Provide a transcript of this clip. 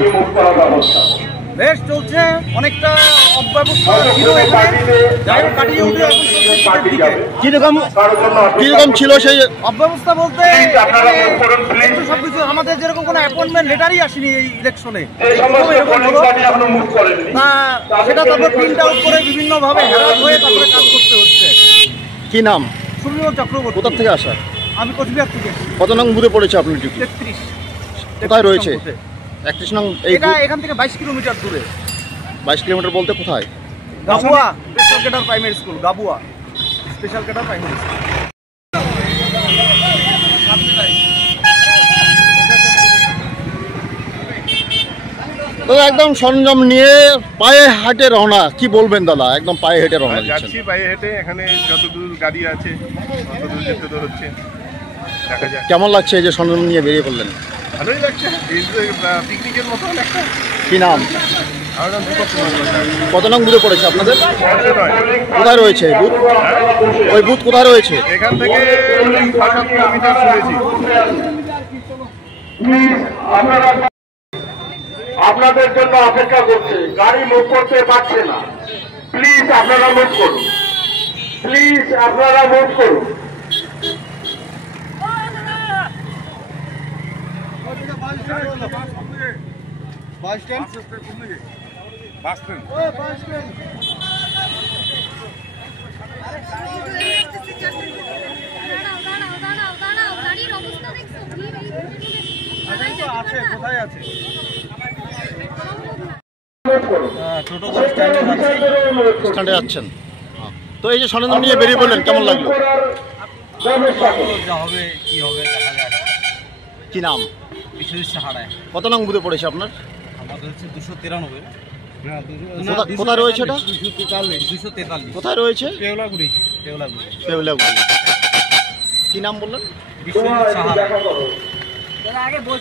বলবেন? বেশ চলছে, অনেকটা অব্যবস্থা ছিল এখানে, যাই হোক কাটিয়ে উঠে এখন চলছে দিকে। কিরকম ছিল সেই অব্যবস্থা বলতে একটু সবকিছু আমাদের যেরকম কোনো অ্যাপয়েন্টমেন্ট লেটারই আসেনি এই ইলেকশনে, সেটা তারপর প্রিন্ট আউট করে বিভিন্নভাবে হ্যারাস হয়ে তারপরে কাজ করতে হচ্ছে। কি নাম? সুবিমল চক্রবর্তী। কোথা থেকে আসা? আমি কোচবিহার থেকে। কত নং বুথে পড়েছে আপনার ডিউটি? 33। কোথায় রয়েছে? 31 নং। এটা এখান থেকে 22 কিলোমিটার দূরে। 22 কিলোমিটার বলতে কোথায়? Gabua special cadre primary school. Gabua special cadre primary school. দাদা একদম সরঞ্জাম নিয়ে পায়ে হাঁটে রওনা, কি বলবেন দাদা? একদম পায়ে হেঁটে রওনা দিচ্ছেন? যাচ্ছি পায়ে হেঁটে, এখানে যতদূর গাড়ি আছে ততদূর যেতে তো হচ্ছে, দেখা যাক। কেমন লাগছে এই যে সরঞ্জাম নিয়ে বেরিয়ে পড়লেন? ভালোই লাগছে, পিকনিকের মতো একটা। কি নাম? আমার নাম দীপক কুমার। কত নং বুথে পড়েছে আপনাদের? কোথায় রয়েছে এই বুথ? ওই বুথ কোথায় রয়েছে? এখান থেকে 7 কিলোমিটার শুনেছি। আপনাদের জন্য অপেক্ষা করছে, গাড়ি মুভ করতে পারছে না, প্লিজ আপনারা মুভ করুন, প্লিজ আপনারা মুভ করুন। কোথায় আছে? স্ট্যান্ডে যাচ্ছেন? তো এই যে সরঞ্জাম নিয়ে বেরিয়ে পড়লেন, কেমন লাগলো? যা হবে কি হবে দেখা যাক। কি নাম? বিশ্বজিৎ সাহারায়। কত নং বুথে পড়েছে আপনার? আমাদের হচ্ছে 293। কোথায় রয়েছে এটা? 243। কোথায় রয়েছে? পেওলাগুড়ি। পেউলাগুড়ি। কি নাম বললেন? বিশ্বজিৎ সাহারায়।